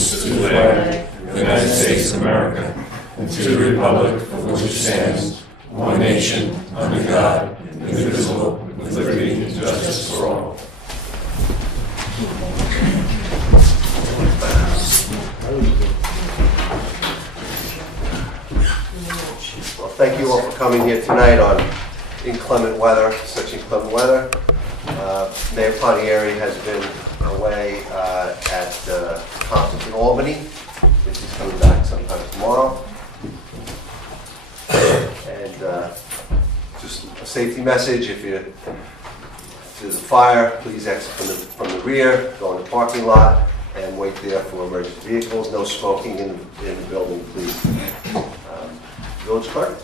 allegiance to the flag of the United States of America and to the republic for which it stands, one nation, under God, indivisible, with liberty and justice for all. Well, thank you all for coming here tonight on inclement weather, such inclement weather. Mayor Pontieri has been away at the conference in Albany. He's coming back sometime tomorrow. And just a safety message: if there's a fire, please exit from the rear, go in the parking lot, and wait there for emergency vehicles. No smoking in the building, please. Village Clerk?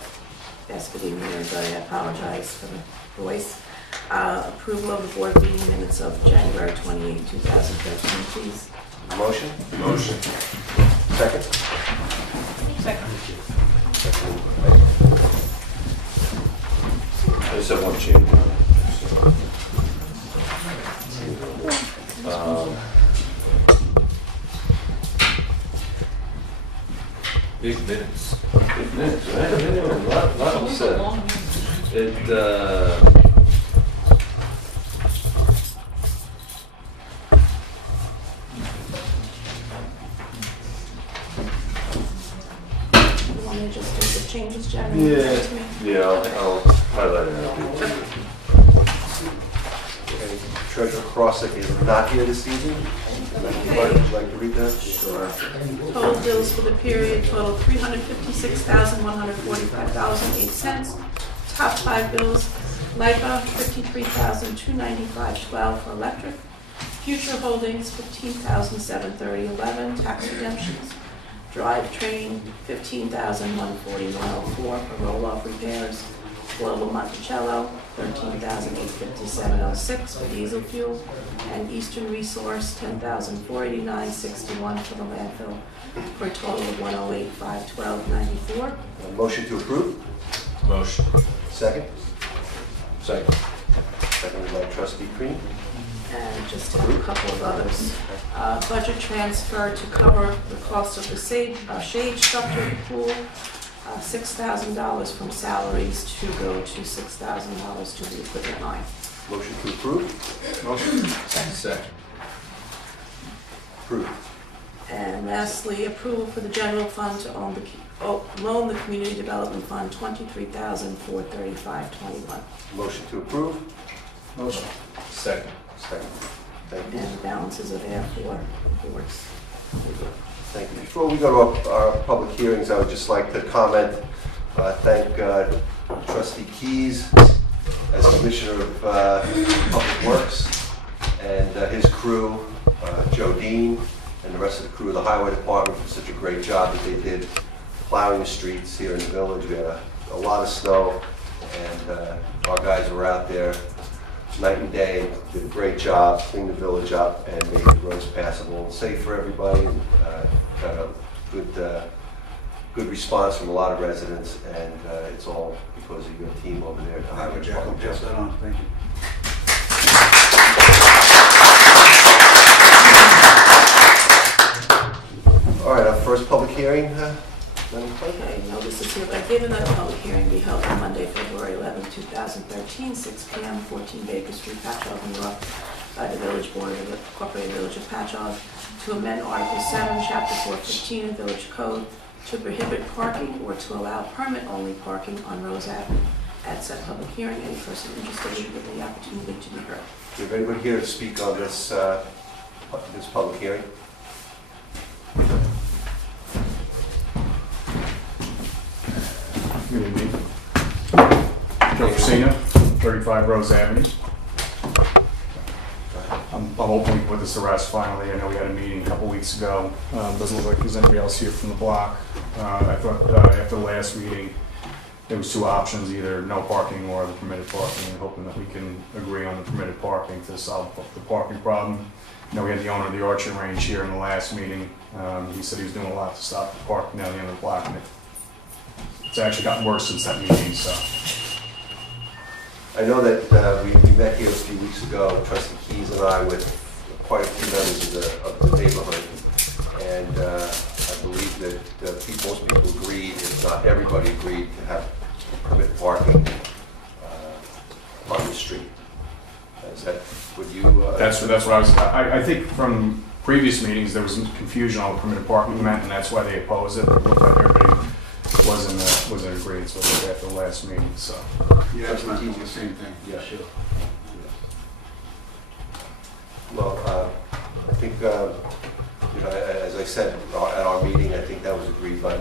Yes, good evening, everybody. I apologize for the voice. Approval of the board meeting minutes of January 28, 2013, please. Motion? Motion. Second? Second. I just have one change. Big minutes. Big minutes, right? A lot of said. You want me to just do the changes, January? Yeah, I'll highlight it. Okay. Treasurer Crossick is not here this evening. Would you like to read that? Sure. Total bills for the period total $356,145.08. Top 5 bills: LIPA $53,295.12 for electric. Future Holdings $15,730.11. Tax redemptions. Drivetrain $15,141.04 for roll-off repairs. Global Monticello $13,857.06 for diesel fuel, and Eastern Resource $10,489.61 for the landfill, for a total of $108,512.94. Motion to approve? Motion. Second? Second. Seconded by Trustee Green. And just have a couple of others. Budget transfer to cover the cost of the shade structure of the pool. $6,000 from salaries to go to $6,000 to the equipment line. Motion to approve? Motion. Second. Approved. And lastly, approval for the general fund to loan the community development fund $23,435.21. Motion to approve? Motion. Second. Second. Thank you. And the balances are there for the boards. Thank you. Before we go to our public hearings, I would just like to comment, thank Trustee Keys as Commissioner of Public Works and his crew, Joe Dean, and the rest of the crew of the Highway Department for such a great job that they did plowing the streets here in the village. We had a lot of snow, and our guys were out there night and day, did a great job, cleaned the village up, and made the roads passable and safe for everybody. And, got a good response from a lot of residents, and it's all because of your team over there at the Highway Department. Pass that on. Thank you. All right, our first public hearing. Okay, notice is hereby given that a public hearing be held on Monday, February 11, 2013, 6 p.m., 14 Baker Street, Patchogue, New York, by the Village Board of the Incorporated Village of Patchogue, to amend Article 7, Chapter 415 of Village Code to prohibit parking or to allow permit-only parking on Rose Avenue. At said public hearing, any person interested will be given the opportunity to be heard. Do you have anybody here to speak on this public hearing? Good evening. Joe Fusina, 35 Rose Avenue. I'm hoping we can put this to rest finally. I know we had a meeting a couple weeks ago. Doesn't look like there's anybody else here from the block. I thought after the last meeting, there was two options, either no parking or the permitted parking, and hoping that we can agree on the permitted parking to solve the parking problem. You know, we had the owner of the Archer Range here in the last meeting. He said he was doing a lot to stop the parking down the end of the block, and it's actually gotten worse since that meeting, so. I know that we met here a few weeks ago, Trustee Keys and I, with quite a few members of the neighborhood. And I believe that most people agreed, if not everybody agreed, to have permit parking on the street. Is that what you? That's what I was, I think from previous meetings, there was some confusion on what permitted parking meant, and that's why they opposed it. It looked like everybody was in agreement with it after the last meeting, so. Yeah, it's not the same thing. Yeah. Sure. Well, I think, as I said at our meeting, I think that was agreed by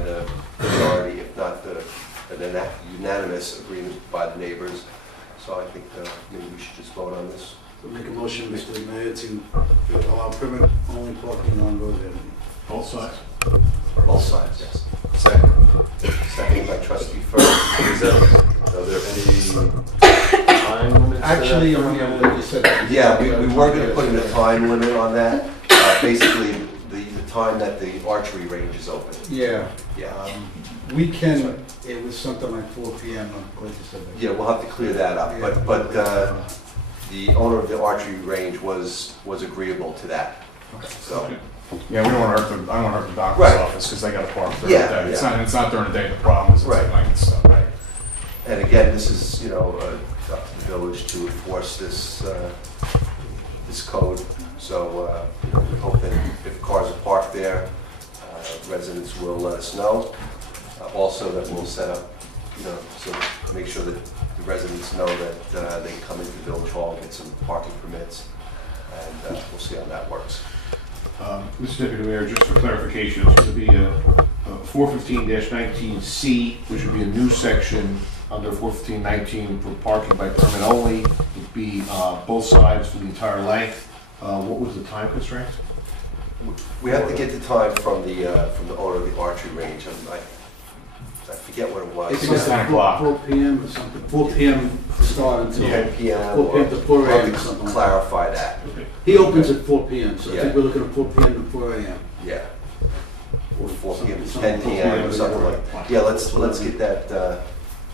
the majority, if not an unanimous agreement by the neighbors. So I think maybe we should just vote on this. So make a motion, Mr. Mayor, to allow permit-only parking on Rose Avenue. Both sides? Both sides, yes. Second. Seconded by Trustee Furr. Are there any time limits? Actually, what you said. Yeah, we were going to put in a time limit on that. Basically, the time that the archery range is open. Yeah. Yeah. We can, it was something like 4 p.m. I'm glad you said that. Yeah, we'll have to clear that up. Yeah. But the owner of the archery range was agreeable to that. So. Yeah, we don't want to hurt the, I don't want to hurt the doctor's Right. office because they got to park during Yeah, the day. yeah. It's not during the day, the problem is it's Right. at night, so. And again, this is, up to the village to enforce this code. So, we hope that if cars are parked there, residents will let us know. Also, that we'll set up, so make sure that the residents know that they can come into Village Hall, get some parking permits, and we'll see how that works. Mr. Deputy Mayor, just for clarification, it's going to be a 415-19C, which would be a new section under 415-19 for parking by permit only. It'd be both sides for the entire length. What was the time constraint? We have to get the time from the owner of the archery range. I forget what it was. It's It's 10 o'clock. 4 p.m. or something. 4 p.m. start until 10 p.m. 4 p.m. to 4 a.m. Probably or something like clarify that. Okay. He opens at 4 p.m. So I Yeah. think we're looking at 4 p.m. to 4 a.m. Yeah. Or 4 p.m. to Something- 10 p.m. or something like that. Yeah, let's get that,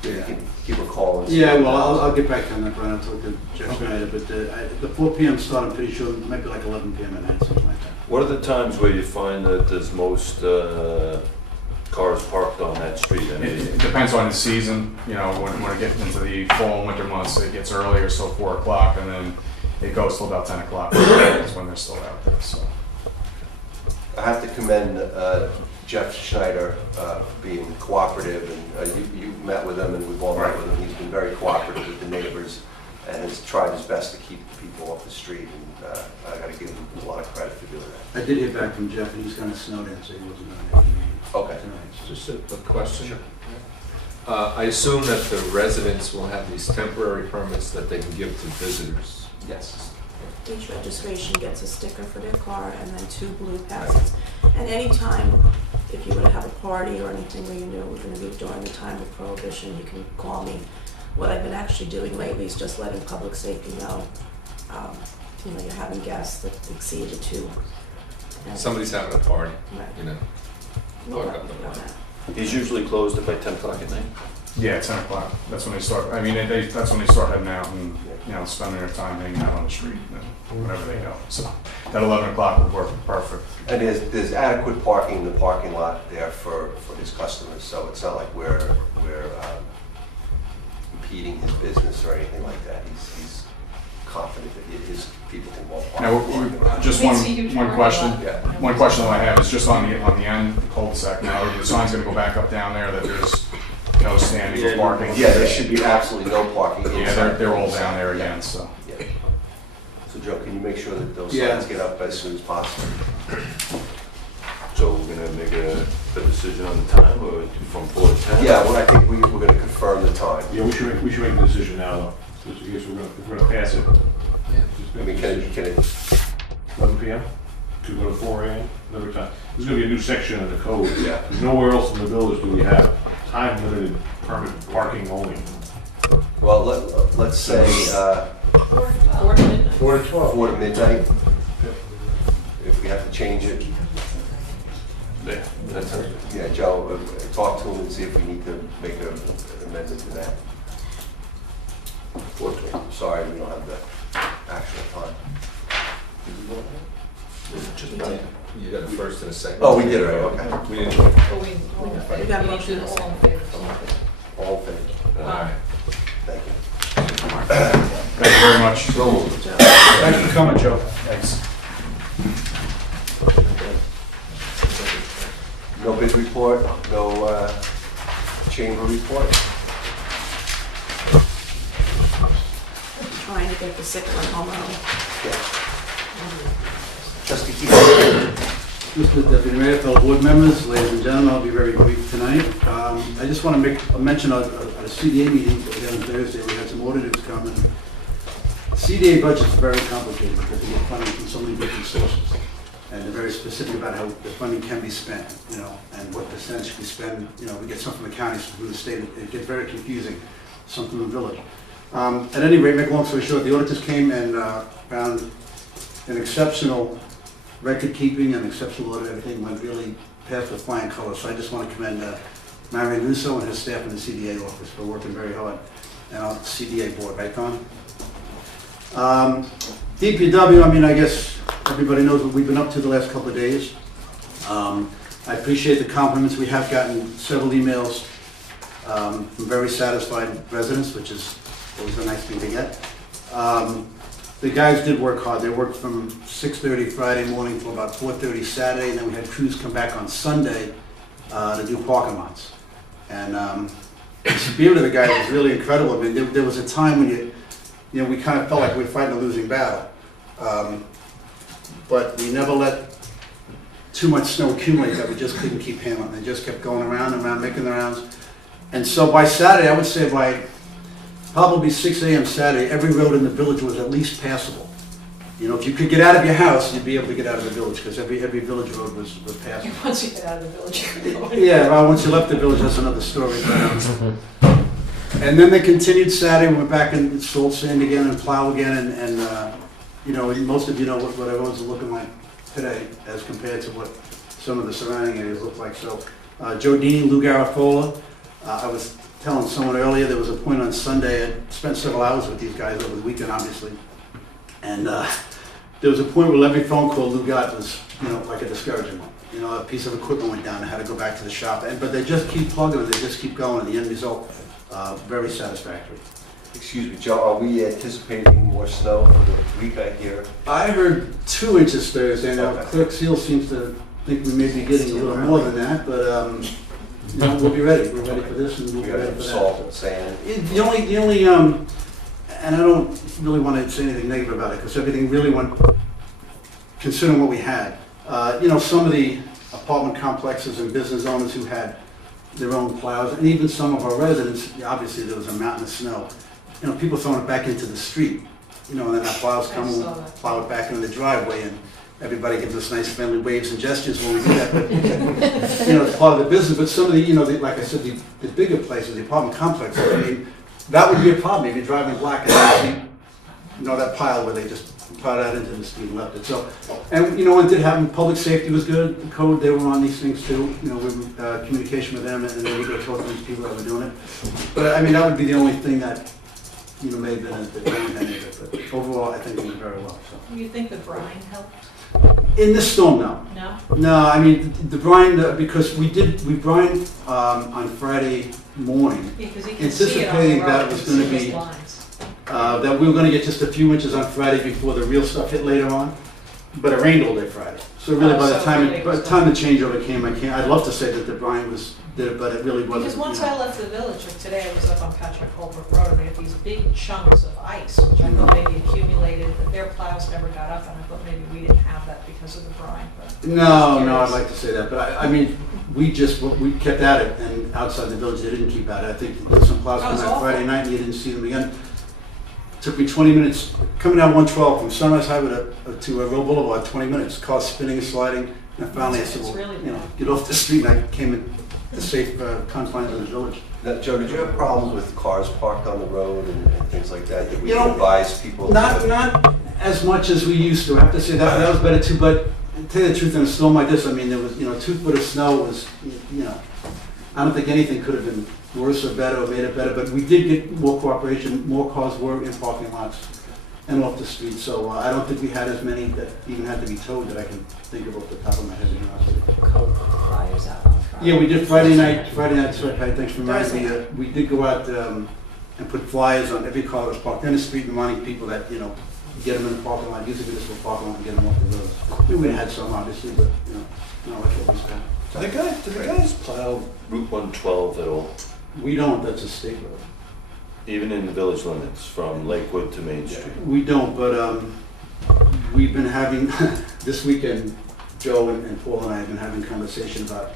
you Yeah. can give a call and see. Yeah, well, I'll get back on that, Brian. I'll talk to Jeff Schneider, but the 4 p.m. start, I'm pretty sure, maybe like 11 p.m. at night, something like that. What are the times where you find that there's most cars parked on that street? I mean, It depends on the season, when we're getting into the fall and winter months, it gets earlier, so 4 o'clock, and then it goes till about 10 o'clock. That's when they're still out there, so. I have to commend Jeff Schneider being cooperative, and you met with him, and we've all met with him. He's been very cooperative with the neighbors and has tried his best to keep people off the street, and I got to give him a lot of credit for doing that. I did hear back from Jeff, and he's kind of snowed in, so he wasn't going to make the meeting Okay. tonight. So Just a question. I assume that the residents will have these temporary permits that they can give to visitors. Yes. Each registration gets a sticker for their car and then 2 blue passes. And anytime, if you were to have a party or anything where you knew it was going to be during the time of prohibition, you can call me. What I've been actually doing lately is just letting public safety know, you're having guests that exceed the 2. And- Somebody's having a party, Right. We'll Talk let about them know that. he's usually closed by 10 o'clock at night. Yeah, 10 o'clock, that's when they start, that's when they start heading out and, spending their time hanging out on the street, whenever they go. So that 11 o'clock would work perfect. And there's adequate parking in the parking lot there for his customers, so it's not like we're impeding his business or anything like that. He's confident that his people can walk. Now, just one question. Yeah. One question that I have is just on the end, the cul-de-sac. Now, the sign's gonna go back up down there that there's no standing or parking. Yeah, there should be absolutely no parking inside. Yeah, they're all down there again, so. Yeah. So Joe, can you make sure that those Yeah. signs get up as soon as possible? So we're gonna make a decision on the time, or from 4 to 10? Yeah, well, I think we're going to confirm the time. Yeah, we should make a decision now, though. Just in case we're gonna pass it. Just I make mean, a can decision. it, 11 p.m. to go to 4 a.m. another time. There's gonna be a new section in the code. Yeah. There's nowhere else in the village do we have time limited permit parking only. well, let's say 4 to midnight. 4 to 12. 4 to midnight, if we have to change it. Yeah, that's it. Yeah, Joe, talk to him and see if we need to make an amendment to that. 4 to 12. Sorry, we don't have the actual time. Just by, you got a first and a second. Oh, we did it, okay. We didn't. We got a motion. All in favor. All in favor? All right. Thank you. Thank you very much. So moved. Thanks for coming, Joe. Thanks. No bid report, no chamber report. Trying to get the sick one home early. Trustee Keith. Mr. Deputy Mayor, fellow board members, ladies and gentlemen, I'll be very brief tonight. I just want to make a mention of a CDA meeting that we had on Thursday. We had some auditors come, and CDA budget's very complicated because they get funding from so many different sources. And they're very specific about how the funding can be spent, you know, and what percentage we spend. You know, we get some from the county, some from the state. It gets very confusing, some from the village. At any rate, make a long story short, the auditors came and found an exceptional record keeping and exceptional audit. Everything went really past with flying colors. So I just want to commend Marion Russo and his staff in the CDA office for working very hard. And on the CDA board, right, Con? DPW, I mean, I guess everybody knows what we've been up to the last couple of days. I appreciate the compliments. We have gotten several emails from very satisfied residents, which is always a nice thing to get. The guys did work hard. They worked from 6:30 Friday morning till about 4:30 Saturday, and then we had crews come back on Sunday to do parking lots. And the spirit of the guys was really incredible. I mean, there was a time when you know, we kind of felt like we were fighting a losing battle. But we never let too much snow accumulate that we just couldn't keep handling. They just kept going around and around, making the rounds. And so by Saturday, I would say by probably 6 a.m. Saturday, every road in the village was at least passable. You know, if you could get out of your house, you'd be able to get out of the village, because every village road was passable. Once you get out of the village, you're going. Yeah, well, once you left the village, that's another story. And then they continued Saturday, we went back and installed sand again and plow again, and you know, most of you know what our roads are looking like today as compared to what some of the surrounding areas look like. So, Joe Dean, Lou Garafola, I was telling someone earlier, there was a point on Sunday, I spent several hours with these guys over the weekend, obviously, and there was a point where every phone call Lou got was, you know, like a discouraging one. You know, a piece of equipment went down, I had to go back to the shop, but they just keep plugging and they just keep going, and the end result, very satisfactory. Excuse me, Joe, are we anticipating more snow for the week, I hear? I heard 2 inches Thursday, now Okay. Clerk Seal seems to think we may be getting a little more than that, but you know, we'll be ready. We're ready for this, and we'll We be ready got for salt that. and sand. The only, and I don't really want to say anything negative about it, because everything really went, considering what we had. You know, some of the apartment complexes and business owners who had their own plows, and even some of our residents, obviously there was a mountain of snow. You know, people throwing it back into the street. You know, and then our plows come and plow it back into the driveway, and everybody gives us nice friendly waves and gestures when we do that. But, you know, it's part of the business. But some of the, you know, like I said, the bigger places, the apartment complexes, I mean, that would be a problem if you're driving black and you see, you know, that pile where they just plowed out into the street and left it. So, and you know, what did happen, public safety was good, the code, they were on these things too. You know, we were communication with them, and then we go talk to these people that were doing it. But I mean, that would be the only thing that, you know, may have been a bit negative, but overall, I think it went very well. So. Do you think the brine helped? In this storm, no. No? No, I mean, the brine, because we brined on Friday morning, Because you can see it on the anticipating road, that you was can going to see be, those lines. that we were going to get just a few inches on Friday before the real stuff hit later on, but it rained all day Friday. So really, Oh, by the so time really by the time the changeover came, I'd love to say that the brine did it, but it really wasn't. Because once you know. I left the village, like today I was up on Patchogue Holbrook Road, and they have these big chunks of ice, which I thought maybe accumulated, but their plows never got up, and I thought maybe we didn't have that because of the brine. But No, I'd like to say that, but I mean, we kept at it, and outside the village, they didn't keep at it. I think there's some plows Oh, it's coming out awful. Friday night, and you didn't see them again. Took me 20 minutes, coming down 112 from Sunrise Highway to Roe Boulevard, 20 minutes, cars spinning and sliding, and finally I said, It's well, really you know, bad. get off the street, and I came in the safe confines of the village. Now, Joe, did you have problems with cars parked on the road and things like that? Did we You know, advise people? Not as much as we used to. I have to say that was better too. But to tell you the truth, in a storm like this, I mean, there was 2 foot of snow was, you know, I don't think anything could have been worse or better or made it better. But we did get more cooperation. More cars were in parking lots. and off the street. So I don't think we had as many that even had to be towed that I can think of off the top of my head. You know, Cole put the flyers out on Friday. yeah, we did Friday night, sorry, Patty, thanks for reminding me. Thursday. We did go out and put flyers on every car that's parked in the street, reminding people that, you know, get them in the parking lot, use the municipal parking lot and get them off the road. We would have had some, obviously, but, you know, not like what we spent. Do the guys plow Route 112 at all? We don't, that's a state road. Even in the village limits, from Lakewood to Main Street? We don't, but we've been having, this weekend, Joe and Paul and I have been having conversation about,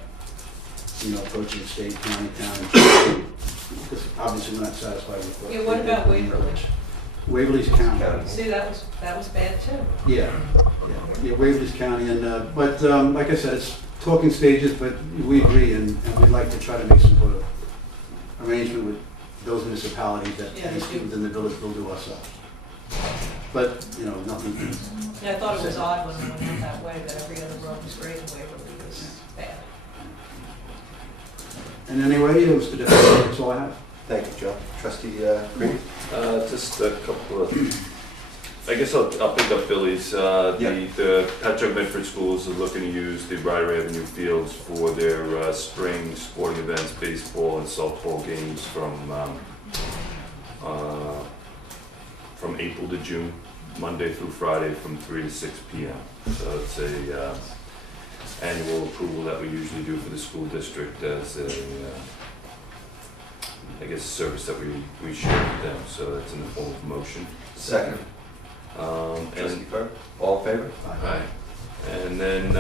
you know, approaching state, county, town, because obviously we're not satisfied with what. Yeah, what about Waverly? Waverly's county. See, that was bad too. Yeah, Waverly's county, and, but like I said, it's talking stages, but we agree, and we'd like to try to make some sort of arrangement with those municipalities that Yeah, these people in the village will do ourselves. But, you know, nothing. Yeah, I thought it was odd when we went out that way, that every other road was great and Waverly was bad. And anyway, Mr. Deputy, that's all I have. Thank you, Joe. Trustee Green? Just a couple of, I guess I'll pick up Billy's. The Patchogue Medford schools are looking to use the Ryder Avenue fields for their spring sporting events, baseball and softball games from April to June, Monday through Friday from 3 to 6 p.m. So it's a annual approval that we usually do for the school district as a I guess, service that we share with them, so that's in the form of motion. Second. Trustee Kerr, all in favor? Aye. And then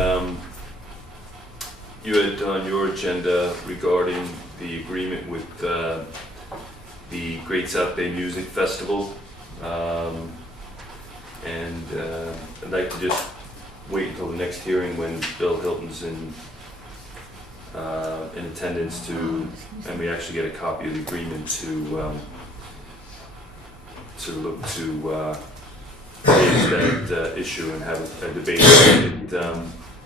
you had on your agenda regarding the agreement with the Great South Bay Music Festival, and I'd like to just wait until the next hearing when Bill Hilton's in attendance and we actually get a copy of the agreement to look to raise that issue and have a debate on it.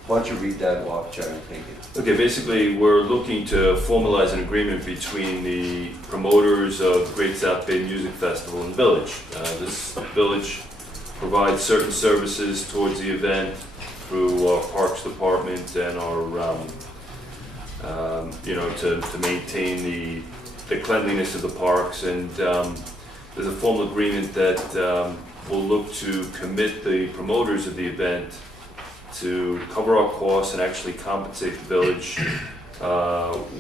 Why don't you read that while Jerry take it? Okay, basically we're looking to formalize an agreement between the promoters of Great South Bay Music Festival and the village. This village provides certain services towards the event through our Parks Department and our to maintain the cleanliness of the parks, and there's a formal agreement that will look to commit the promoters of the event to cover our costs and actually compensate the village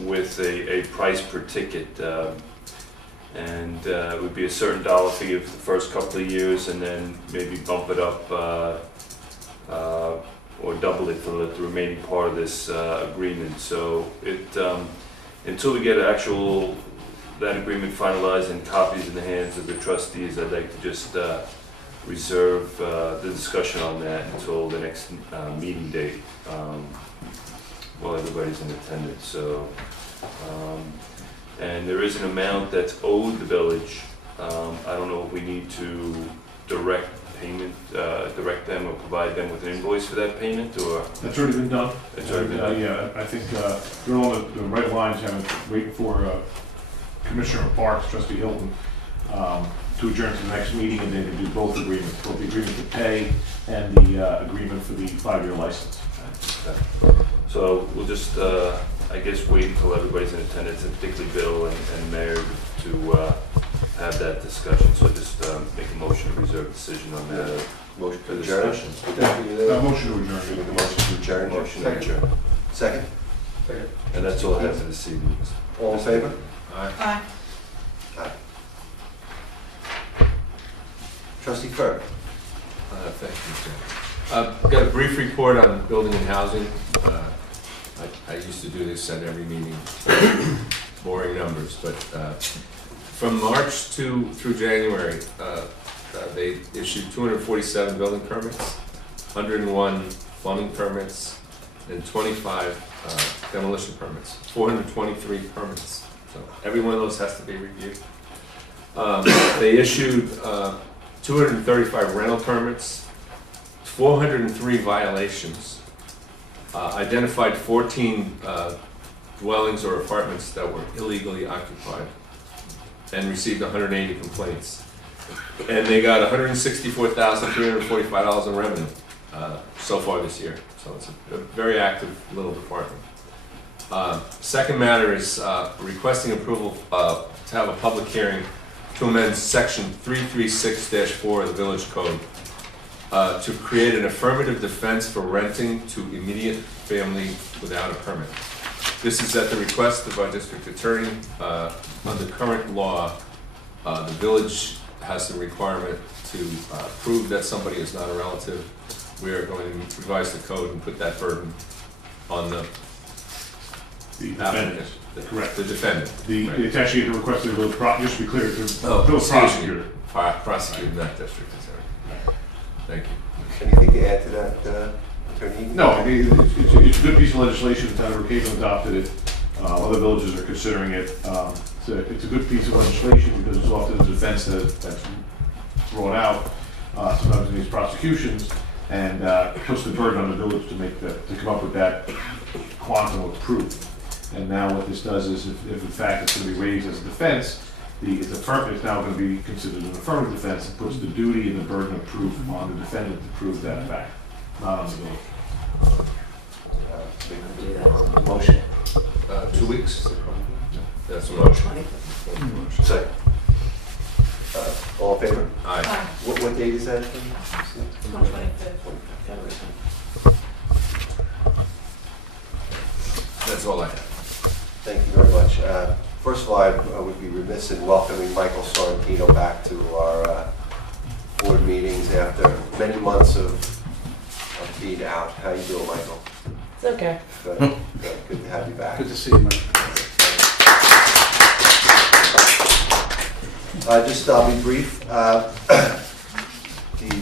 with a price per ticket, and it would be a certain dollar fee for the first couple of years, and then maybe bump it up or double it for the remaining part of this agreement. So until we get that agreement finalized and copies in the hands of the trustees, I'd like to just reserve the discussion on that until the next meeting date while everybody's in attendance. So, and there is an amount that's owed the village. I don't know if we need to direct them or provide them with an invoice for that payment, or? That's already been done. It's already been done? Yeah, I think you're on the right lines, waiting for Commissioner of Parks, Trustee Hilton, to adjourn to the next meeting, and then to do both agreements, both the agreement to pay and the agreement for the 5-year license. Okay. So we'll just, I guess, wait until everybody's in attendance, and particularly Bill and Mayor, to have that discussion. So just make a motion to reserve decision on that. Motion For to adjourn. discussion. Motion to adjourn. Make a motion to adjourn. Motion to adjourn. Second. And that's all I have for this evening. All in favor? Aye. Trustee Kerr. Thank you, I've got a brief report on building and housing. I used to do this at every meeting, boring numbers, but from March through January, they issued 247 building permits, 101 plumbing permits, and 25 demolition permits, 423 permits. So every one of those has to be reviewed. They issued 235 rental permits, 403 violations, identified 14 dwellings or apartments that were illegally occupied, and received 180 complaints. And they got $164,345 in revenue so far this year. So it's a very active little department. Second matter is requesting approval to have a public hearing to amend section 336-4 of the Village Code to create an affirmative defense for renting to immediate family without a permit. This is at the request of our district attorney. Under current law, the village has the requirement to prove that somebody is not a relative. We are going to revise the code and put that burden on the defendant. Correct. The defendant. Right. It's actually the request of the village just to be clear, the village prosecutor. Prosecutor, not district attorney. Thank you. Anything to add to that, Attorney? No, it's a good piece of legislation. The town of Brookhaven adopted it. Other villages are considering it. It's a good piece of legislation because it's often a defense that's brought out sometimes in these prosecutions, and puts the burden on the village to come up with that quantum of proof. And now what this does is, if in fact it's going to be raised as a defense, it's now going to be considered an affirmative defense. It puts the duty and the burden of proof on the defendant to prove that fact, not on the village. Motion. 2 weeks? That's a motion. Second. All in favor? Aye. What date is that? 25th. February. That's all I have. Thank you very much. First of all, I would be remiss in welcoming Michael Sorrentino back to our board meetings after many months of being out. How you doing, Michael? It's okay. Good. Good to have you back. Good to see you, Mike. I'll be brief. The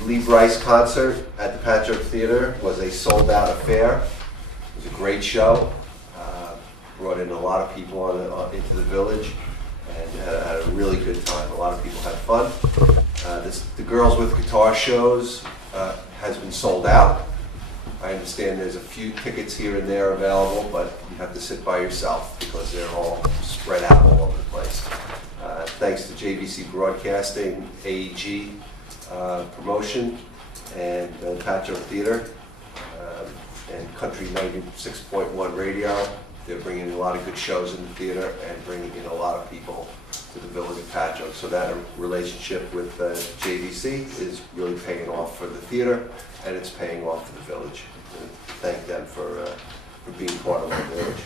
Lee Bryce concert at the Patchogue Theater was a sold-out affair. It was a great show. Brought in a lot of people into the village and had a really good time. A lot of people had fun. The Girls with Guitar shows has been sold out. I understand there's a few tickets here and there available, but you have to sit by yourself because they're all spread out all over the place. Thanks to JVC Broadcasting, AEG Promotion, and Patchogue Theater, and Country 96.1 Radio. They're bringing in a lot of good shows in the theater and bringing in a lot of people to the village of Patchogue. So that relationship with JVC is really paying off for the theater, and it's paying off for the village. And thank them for being part of our village.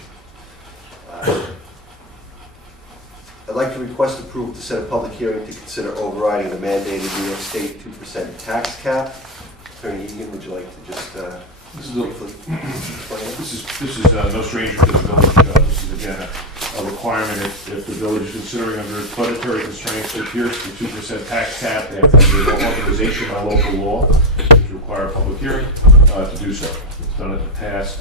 I'd like to request approval to set a public hearing to consider overriding the mandated New York State 2% tax cap. Attorney Egan, would you like to just briefly explain? This is no stranger to the village. This is again a requirement if the village is considering under budgetary constraints to pierce the 2% tax cap. They have to have the authorization by local law, which require a public hearing to do so. It's done in the past.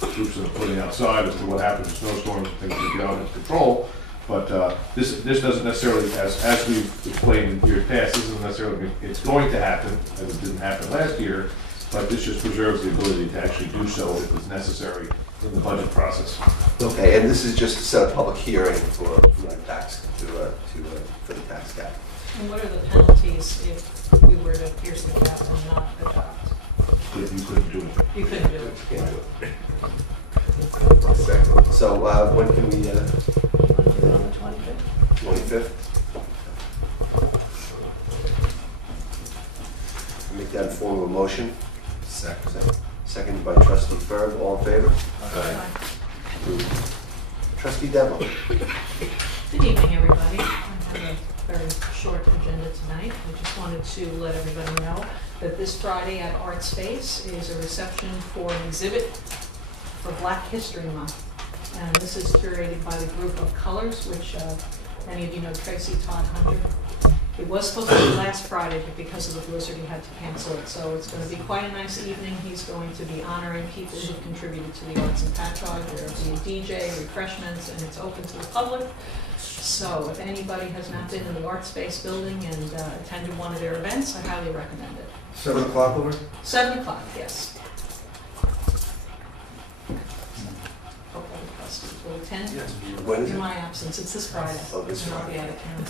Groups are putting outside as to what happens in snowstorms and things that get out of control. But this doesn't necessarily, as we've explained in years past, this isn't necessarily, it's going to happen, as it didn't happen last year, but this just preserves the ability to actually do so if it's necessary in the budget process. Okay, and this is just to set a public hearing for the tax, for the tax cap. And what are the penalties if we were to pierce the cap and not adopt? If you couldn't do it. You couldn't do it. Can't do it. So when can we, On the 25th. 25th? Make that in form of a motion. Second. Seconded by Trustee Ferb. All in favor? Aye. Trustee Devlin. Good evening, everybody. I have a very short agenda tonight. I just wanted to let everybody know that this Friday at Art Space is a reception for an exhibit for Black History Month. And this is curated by the group of Colors, which many of you know Tracy Todd Hunter. It was supposed to be last Friday, but because of the blizzard, he had to cancel it. So it's going to be quite a nice evening. He's going to be honoring people who've contributed to the arts in Patchogue. There will be a DJ, refreshments, and it's open to the public. So if anybody has not been in the Art Space building and attended one of their events, I highly recommend it. 7 o'clock over? 7 o'clock, yes. Hope all the trustees will attend. When is In it? my absence, it's this Friday. Oh, this And I'll be Friday. out of town.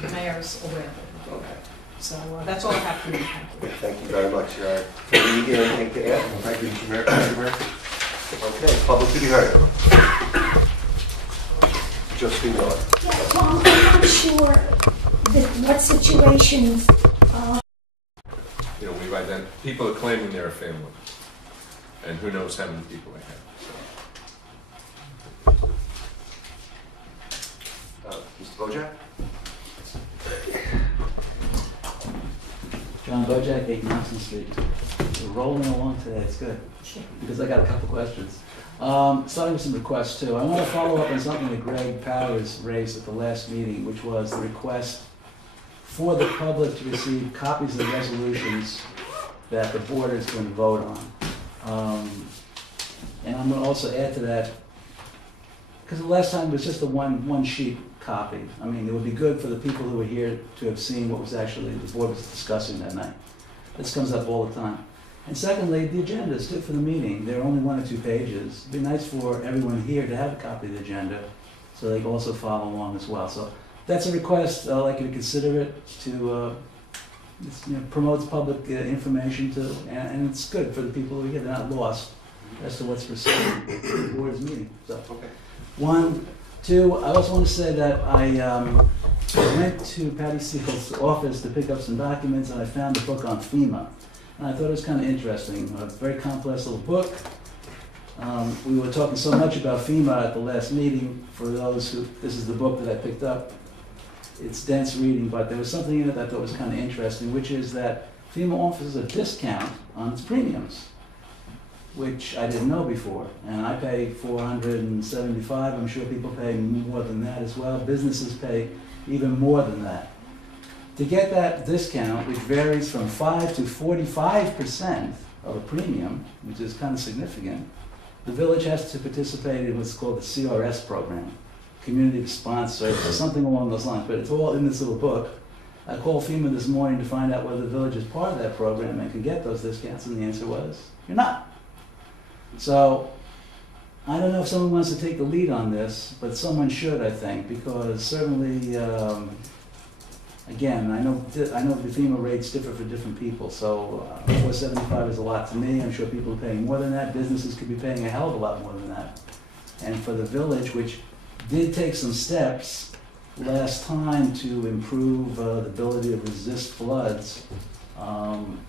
the mayor's aware of it. Okay. So that's all I have for you. Thank you. Thank you very much. Attorney Egan, anything to add? Thank you, Mr. Mayor. Mr. Mayor. Okay, public to be heard. Trustee Miller. Yeah, well, I'm not sure what situations, You know, people are claiming they're a family, and who knows how many people they have. Mr. Bojack? John Bojack, 8 Nelson Street. We're rolling along today, it's good, because I got a couple questions. Starting with some requests too. I want to follow up on something that Greg Powers raised at the last meeting, which was the request for the public to receive copies of the resolutions that the board is going to vote on. And I'm going to also add to that, because the last time it was just a one sheet copy. I mean, it would be good for the people who were here to have seen what was actually the board was discussing that night. This comes up all the time. And secondly, the agendas too for the meeting. They're only 1 or 2 pages. It'd be nice for everyone here to have a copy of the agenda so they can also follow along as well. So that's a request. I'd like you to consider it to promotes public information too, and it's good for the people who are here. They're not lost as to what's proceeding in the board's meeting. So, Okay. 1, 2. I also want to say that I went to Patty Seal's office to pick up some documents, and I found a book on FEMA. And I thought it was kind of interesting. A very complex little book. We were talking so much about FEMA at the last meeting. For those who, this is the book that I picked up. It's dense reading, but there was something in it that I thought was kind of interesting, which is that FEMA offers a discount on its premiums, which I didn't know before. And I pay $475. I'm sure people pay more than that as well. Businesses pay even more than that. To get that discount, which varies from 5 to 45% of a premium, which is kind of significant, the village has to participate in what's called the CRS program, Community Response Service, or something along those lines, but it's all in this little book. I called FEMA this morning to find out whether the village is part of that program and can get those discounts, and the answer was, you're not. So, I don't know if someone wants to take the lead on this, but someone should, I think, because certainly, again, I know the FEMA rates differ for different people, so $475 is a lot to me. I'm sure people are paying more than that. Businesses could be paying a hell of a lot more than that. And for the village, which did take some steps last time to improve the ability to resist floods,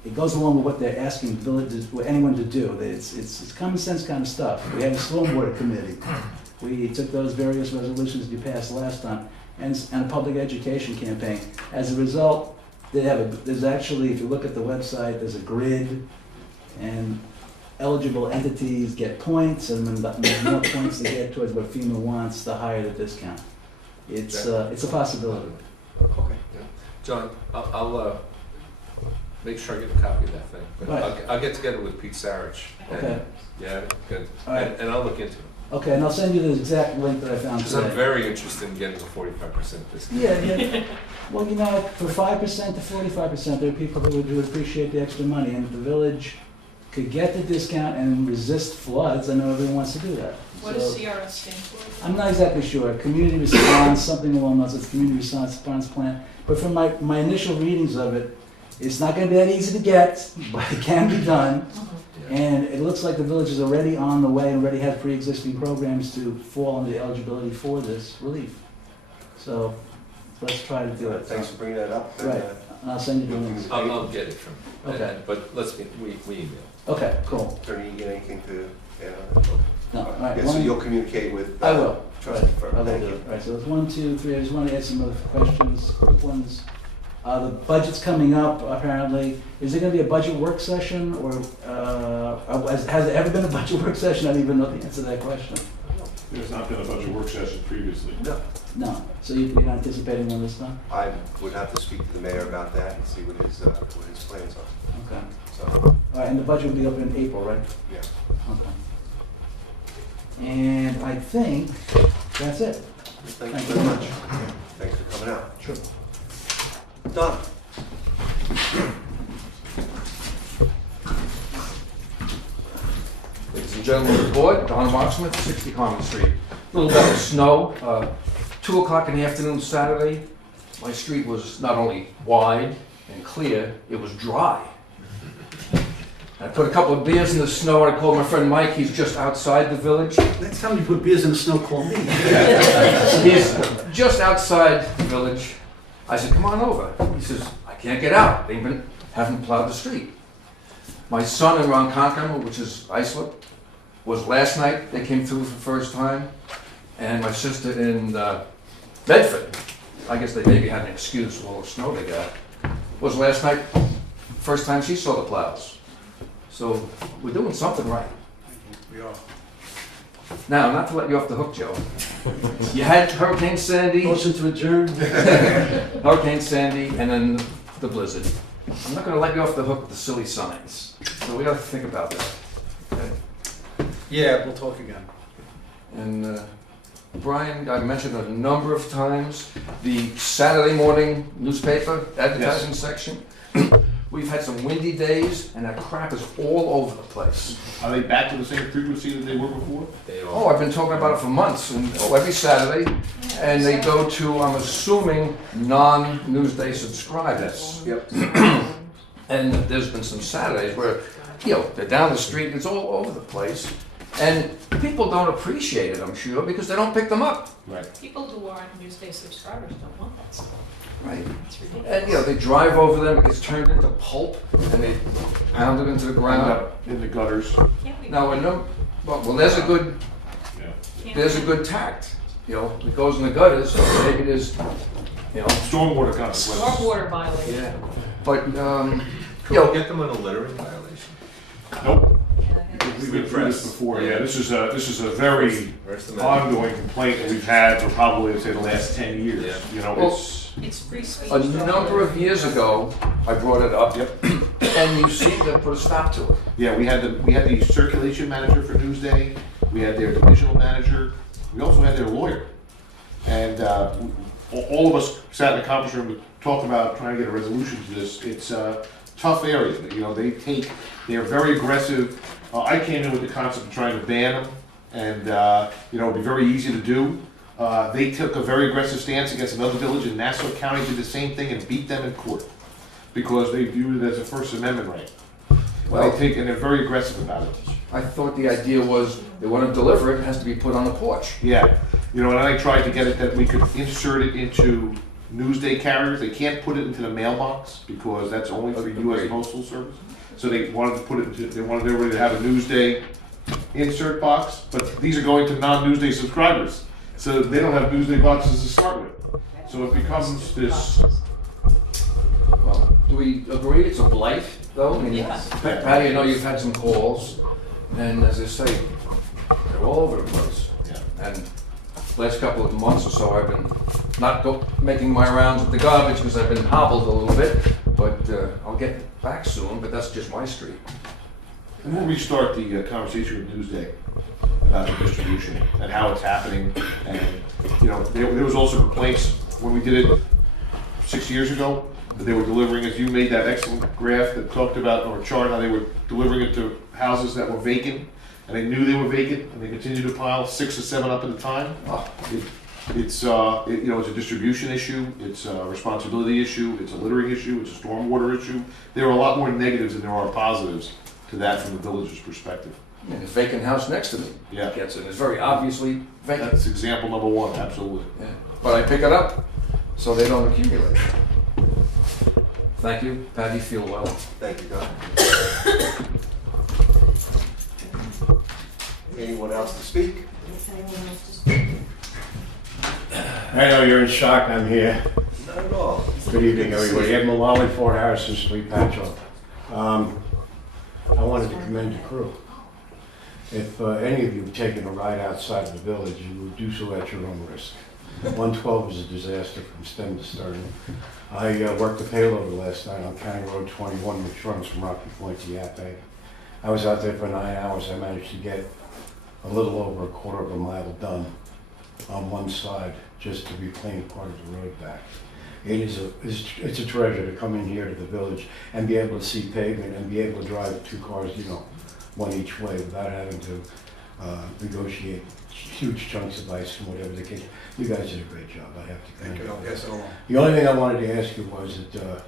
it goes along with what they're asking villages, anyone to do. It's common sense kind of stuff. We have a stormwater committee. We took those various resolutions you passed last time, and a public education campaign. As a result, there's actually, if you look at the website, there's a grid, and eligible entities get points, and the more points they get towards what FEMA wants, the higher the discount. It's a possibility. Okay. Yeah. John, I'll make sure I get a copy of that thing. But Right. I'll get together with Pete Sarich. Okay. Yeah, good. All right. And I'll look into it. Okay, and I'll send you the exact link that I found Because I'm today. very interested in getting a 45% discount. Yeah. Well, for 5% to 45%, there are people who would appreciate the extra money, and if the village could get the discount and resist floods, I know everyone wants to do that. What does CRS stand for? I'm not exactly sure. Community response, something along those lines. It's community response plan. But from my initial readings of it, it's not going to be that easy to get, but it can be done. And it looks like the village is already on the way and already has pre-existing programs to fall under the eligibility for this relief. So let's try to do it. Thanks for bringing that up. And, Right. I'll send you the links. I'll get it from him. Okay. But we email. Okay, cool. Attorney, you get anything to add on that? No, all right. Yeah, so you'll communicate with I will. trustee firm. I'll Thank do you. it. All right, so it's 1, 2, 3. I just want to ask some other questions, quick ones. The budget's coming up, apparently. Is there going to be a budget work session, or has there ever been a budget work session? I don't even know the answer to that question. There's not been a budget work session previously. No. So you're not anticipating one this time? I would have to speak to the mayor about that and see what his plans are. Okay. So, All right, and the budget will be up in April, right? yeah. Okay. And I think that's it. Thank you very much. Thanks for coming out. Sure. Don? Ladies and gentlemen of the board, Don Marksmith, 60 Common Street. A little bit of snow, 2 o'clock in the afternoon Saturday, my street was not only wide and clear, it was dry. I put a couple of beers in the snow, and I called my friend Mike, he's just outside the village. Next time you put beers in the snow, call me. He's just outside the village. I said, come on over. He says, I can't get out. They haven't plowed the street. My son in Ronkonkoma, which is Islip, was last night. They came through for the first time. And my sister in Bedford, I guess they maybe had an excuse for all the snow they got, was last night, first time she saw the plows. So we're doing something right. We are. Now, not to let you off the hook, Joe. You had Hurricane Sandy. Motion to adjourn? Hurricane Sandy, and then the blizzard. I'm not going to let you off the hook with the silly signs. So we got to think about that. Okay? Yeah, we'll talk again. And Brian, I mentioned a number of times the Saturday morning newspaper advertising section. We've had some windy days, and that crap is all over the place. Are they back to the same frequency that they were before? Oh, I've been talking about it for months, and every Saturday, and they go to, I'm assuming, non-Newsday subscribers. Yep. And there's been some Saturdays where, you know, they're down the street, it's all over the place, and people don't appreciate it, I'm sure, because they don't pick them up. Right. People who aren't Newsday subscribers don't want that stuff. Right. It's ridiculous. And, you know, they drive over them, it gets turned into pulp, and they pound it into the End ground. up in the gutters. Can't we? Now, well, there's a good, Yeah. Can't there's a we? good tact. You know, it goes in the gutters, so maybe there's, you know, Stormwater consequences. Stormwater violation. yeah. But, Could you know, we get them on a littering violation? Nope. Yeah, We've been through this before. Yeah, this is a very First Amendment. ongoing complaint that we've had for probably, let's say, the last 10 years. Yeah. You know, Well, it's free speech. a number of years ago, I brought it up, Yep. and you seem to put a stop to it. Yeah, we had the circulation manager for Newsday. We had their divisional manager. We also had their lawyer. And all of us sat in the conference room and talked about trying to get a resolution to this. It's a tough area. You know, they're very aggressive. I came in with the concept of trying to ban them, and you know, it'd be very easy to do. They took a very aggressive stance against another village in Nassau County, did the same thing and beat them in court because they viewed it as a First Amendment right. Well, And they're very aggressive about it. I thought the idea was they want to deliver it, it has to be put on the porch. Yeah, you know, and I tried to get it that we could insert it into Newsday carriers. They can't put it into the mailbox because that's only for U.S. Postal Service. So they wanted to put it into, they wanted everybody to have a Newsday insert box, but these are going to non-Newsday subscribers. So they don't have Newsday boxes to start with. So it becomes this, Well, do we agree it's a blight, though? I mean, Yeah. Patty, I know you've had some calls, and as I say, they're all over the place. yeah. And last couple of months or so, I've been not making my rounds with the garbage because I've been hobbled a little bit, but I'll get back soon, but that's just my street. And we'll restart the conversation with Newsday about the distribution and how it's happening. And, you know, there was also complaints when we did it 6 years ago that they were delivering, as you made that excellent graph that talked about, or chart, how they were delivering it to houses that were vacant. And they knew they were vacant and they continued to pile 6 or 7 up at a time. It's you know, it's a distribution issue, it's a responsibility issue, it's a littering issue, it's a stormwater issue. There are a lot more negatives than there are positives to that from the village's perspective. And the vacant house next to me Yeah. gets it. It's very obviously vacant. That's example number 1, absolutely. Yeah. But I pick it up so they don't accumulate. Thank you, Patty, feel well. Thank you, Don. Anyone else to speak? I know you're in shock, I'm here. Not at all. Good evening, everybody. Ed Mullally, 4 Harrison Street, Patchogue. I wanted to commend the crew. If any of you have taken a ride outside of the village, you would do so at your own risk. 112 is a disaster from stem to stern. I worked the payloader last night on County Road 21, which runs from Rocky Point to Yape. I was out there for 9 hours. I managed to get a little over a quarter of a mile done on one side just to reclaim part of the road back. It's a treasure to come in here to the village and be able to see pavement and be able to drive 2 cars, you know, one each way without having to negotiate huge chunks of ice and whatever the case. You guys did a great job, I have to Thank you, I'll pass it along. The only thing I wanted to ask you was that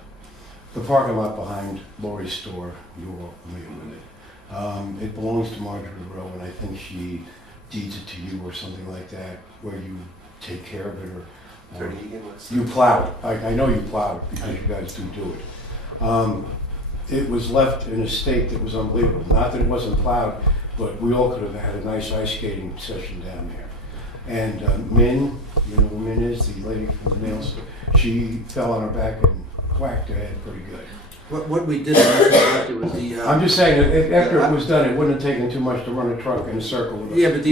the parking lot behind Lori's store, you were all familiar with it. It belongs to Marjorie Rowe, and I think she deeds it to you or something like that, where you take care of it, or you plow it. I know you plow it because you guys do it. It was left in a state that was unbelievable. Not that it wasn't plowed, but we all could have had a nice ice skating session down there. And Min, you know who Min is, the lady from the nail store, she fell on her back and whacked her head pretty good. What we did after was the. I'm just saying, that after it was done, it wouldn't have taken too much to run a truck in a circle. Yeah, but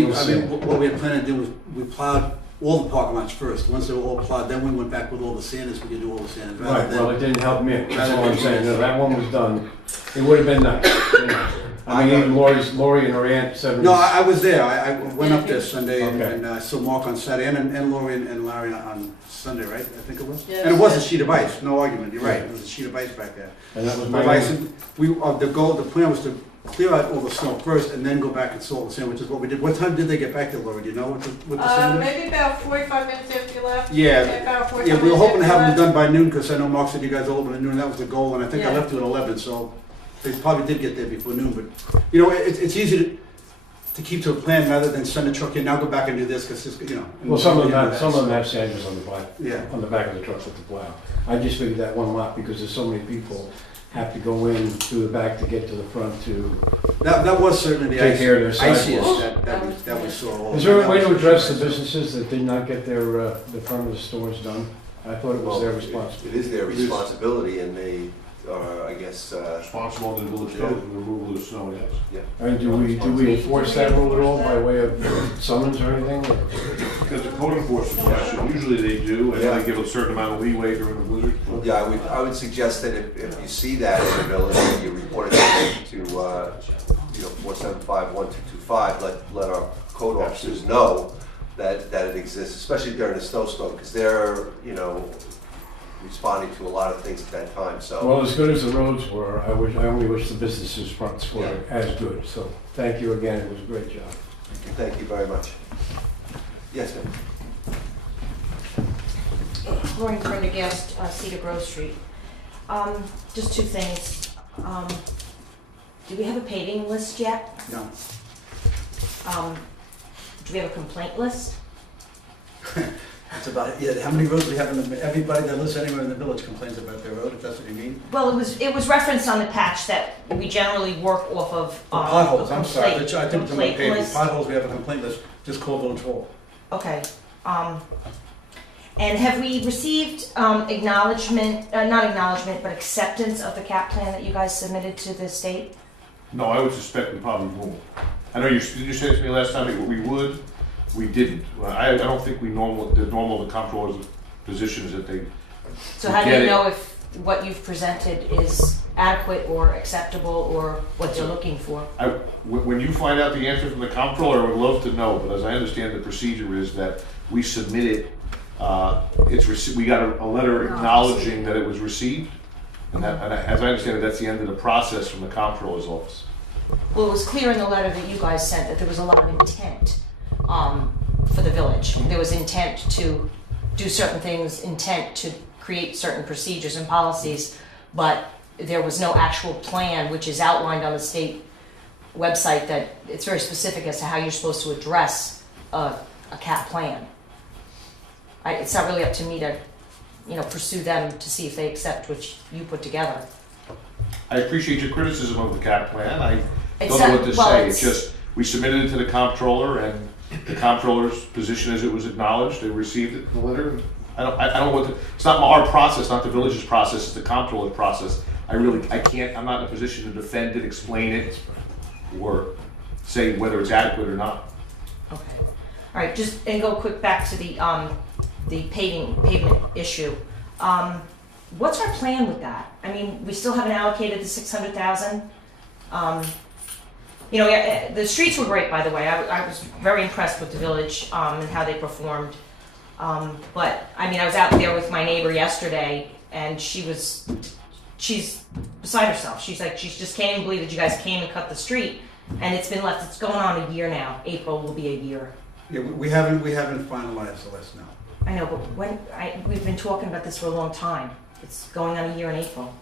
what we had planned to do was we plowed all the parking lots first. Once they were all plowed, then we went back with all the sanders. We could do all the sanders. Right, well, it didn't help me. That's all I'm saying. No, that one was done. It would have been nice. You know. I mean, even Lori and her aunt said. No, I was there. I went up there Sunday Okay. and I saw Mark on Saturday and Lori and Larry on Sunday, right? I think it was. Yes. And it was a sheet of ice. No argument. You're right. It was a sheet of ice back there. And that was But my. I said, the plan was to clear out all the snow first and then go back and salt the sand, which is what we did. What time did they get back there, Laura? Do you know what the sand is? Maybe about 45 minutes after you left. Yeah, About 45 yeah, we were minutes hoping to after have you them left. done by noon because I know Mark said you guys all open at noon. That was the goal, and I think I Yeah. left you at 11, so they probably did get there before noon. But you know, it's easy to keep to a plan rather than send a truck in. Now go back and do this because you know. Well, some of them have sanders on the back. Yeah. On the back of the trucks with the plow. I just figured that one lot because there's so many people have to go in through the back to get to the front to. That was certainly the Take care of their iciest sidewalks. that we saw. Is there a way to address the businesses that did not get their the front of the stores done? I thought it was their responsibility. It is their responsibility, and they are, I guess, Responsible to the village code for the removal of snow, yes. And do we enforce that rule at all by way of summons or anything? or- Because the code enforcement question, usually they do, and they give a certain amount of leeway during the blizzard. yeah, I would suggest that if you see that in the village, you report it to 475-1225, let our code officers know that it exists, especially during the snowstorm, because they're, responding to a lot of things at that time, so. Well, as good as the roads were, I only wish the businesses fronts were as good. So thank you again, it was a great job. Thank you very much. Yes, ma'am. Lauren Prendergast, Cedar Grove Street. Just two things. Do we have a paving list yet? No. Do we have a complaint list? That's about it. Yeah, how many roads we have in the, everybody that lives anywhere in the village complains about their road, if that's what you mean? Well, it was referenced on the patch that we generally work off of. Potholes, I'm sorry. complaint- I think it's on the complaint paving. list. Potholes, we have a complaint list, just call Village Hall. Okay. And have we received acknowledgement, not acknowledgement, but acceptance of the cap plan that you guys submitted to the state? No, I would suspect we probably won't. I know did you say to me last time that we would? We didn't. I don't think the normal the comptroller's position is that they. So how do you know if what you've presented is adequate or acceptable or what they're looking for? When you find out the answer from the comptroller, I would love to know, but as I understand the procedure is that we submit it, we got a letter acknowledging that it was received, and as I understand it, that's the end of the process from the comptroller's office. Well, it was clear in the letter that you guys sent that there was a lot of intent for the village. There was intent to do certain things, intent to create certain procedures and policies, but there was no actual plan, which is outlined on the state website, that it's very specific as to how you're supposed to address a cap plan. It's not really up to me to, pursue them to see if they accept what you put together. I appreciate your criticism of the cap plan. I don't know what to say. It's just, we submitted it to the comptroller, and the comptroller's position is it was acknowledged, they received it, the letter. I don't know what it's not our process, not the village's process, it's the comptroller's process. I'm not in a position to defend it, explain it, or say whether it's adequate or not. Okay. All right, and go quick back to the pavement issue. What's our plan with that? I mean, we still haven't allocated the $600,000. The streets were great, by the way. I was very impressed with the village and how they performed. But I mean, I was out there with my neighbor yesterday, and she's beside herself. She's like, she just can't even believe that you guys came and cut the street. And it's been left, it's going on a year now. April will be a year. Yeah, we haven't finalized the list, no. I know, but we've been talking about this for a long time. It's going on a year in April.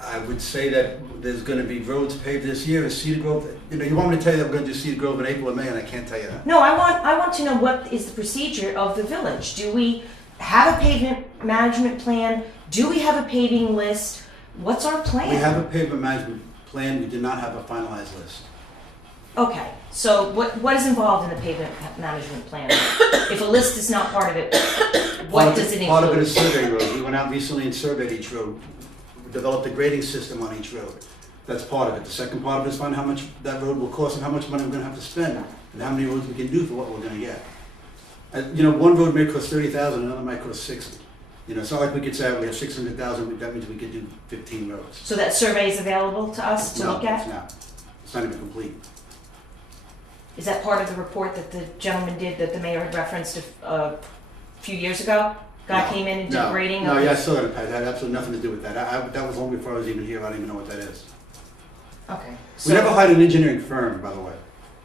I would say that there's gonna be roads paved this year, is Cedar Grove, you want me to tell you that we're gonna do Cedar Grove in April or May, and I can't tell you that. No, I want to know what is the procedure of the village. Do we have a pavement management plan? Do we have a paving list? What's our plan? We have a pavement management plan, we do not have a finalized list. Okay, so what is involved in the pavement management plan? If a list is not part of it, what does it include? Part of it is survey roads. We went out recently and surveyed each road, developed a grading system on each road. That's part of it. The second part of it is find how much that road will cost and how much money we're gonna have to spend, and how many roads we can do for what we're gonna get. One road may cost 30,000, another might cost 60. It's not like we could say we have 600,000, that means we could do 15 roads. So that survey is available to us to look at? No, it's not even complete. Is that part of the report that the gentleman did that the mayor had referenced a few years ago? Guy came in and did grading? No, yeah, I saw that. That had absolutely nothing to do with that. That was long before I was even here. I don't even know what that is. Okay. We never hired an engineering firm, by the way.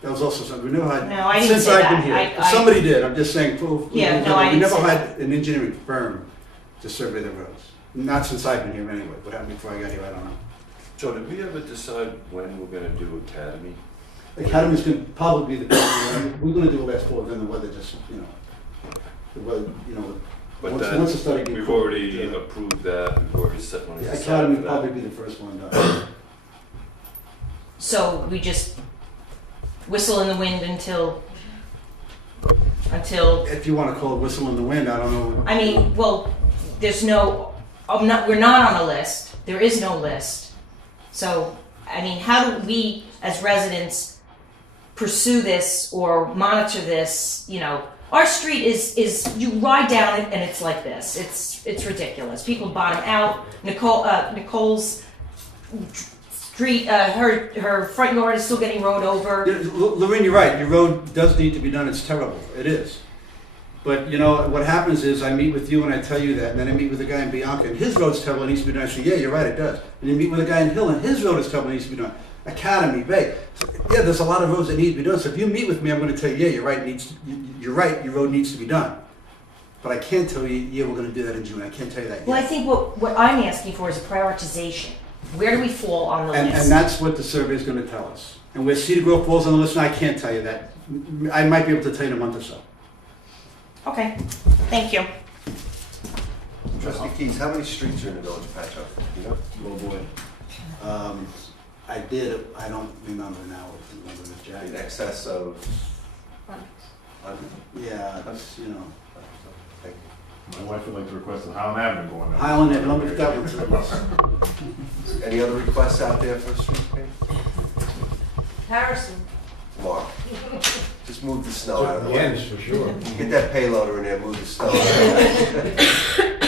That was also something. We never hired. No, I didn't since say I've that. been here. Somebody did. I'm just saying. Yeah, no, I we didn't never say hired an engineering firm to survey the roads. Not since I've been here anyway. What happened before I got here, I don't know. Joe, did we ever decide when we're gonna do Academy? Academy's going to probably be the best. We're going to do it last fall, then the weather just, the weather, But once then, the study gets we've already approved that, we've already set one the aside Academy for will that. probably be the first one done. So we just whistle in the wind until. If you want to call it whistle in the wind, I don't know. I mean, well, there's no. We're not on a list. There is no list. So, I mean, how do we, as residents, pursue this or monitor this? Our street is you ride down it and it's like this. It's ridiculous. People bottom out. Nicole's street, her front yard is still getting rode over. Lorraine, you're right. Your road does need to be done. It's terrible. It is. But what happens is I meet with you and I tell you that, and then I meet with a guy in Bianca and his road's terrible and needs to be done. I say, yeah, you're right, it does. And you meet with a guy in Hill and his road is terrible and needs to be done. Academy, Bay. So, yeah, there's a lot of roads that need to be done. So if you meet with me, I'm going to tell you, yeah, you're right. You're right. Your road needs to be done. But I can't tell you, yeah, we're going to do that in June. I can't tell you that yet. Well, I think what I'm asking for is a prioritization. Where do we fall on the list? And that's what the survey is going to tell us. And where Cedar Grove falls on the list, I can't tell you that. I might be able to tell you in a month or so. Okay. Thank you. Trustee Keys, how many streets are in the village of Patchogue? Oh boy. I did. I don't remember now. In excess of. Yeah, that's Thank you. My wife would like to request the Highland Avenue going down. Highland Avenue. Let me get that one to the list. Any other requests out there for street paving? Harrison. Mark, just move the snow out of the way. Yes, for sure. Get that payloader in there, move the snow out of the way.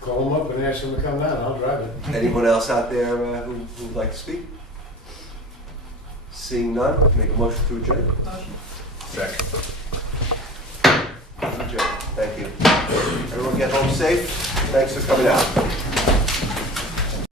Call them up and ask them to come down, I'll drive it. Anyone else out there who'd like to speak? Seeing none, make a motion to adjourn. Motion. Second. Adjourn. Thank you. Everyone get home safe. Thanks for coming out.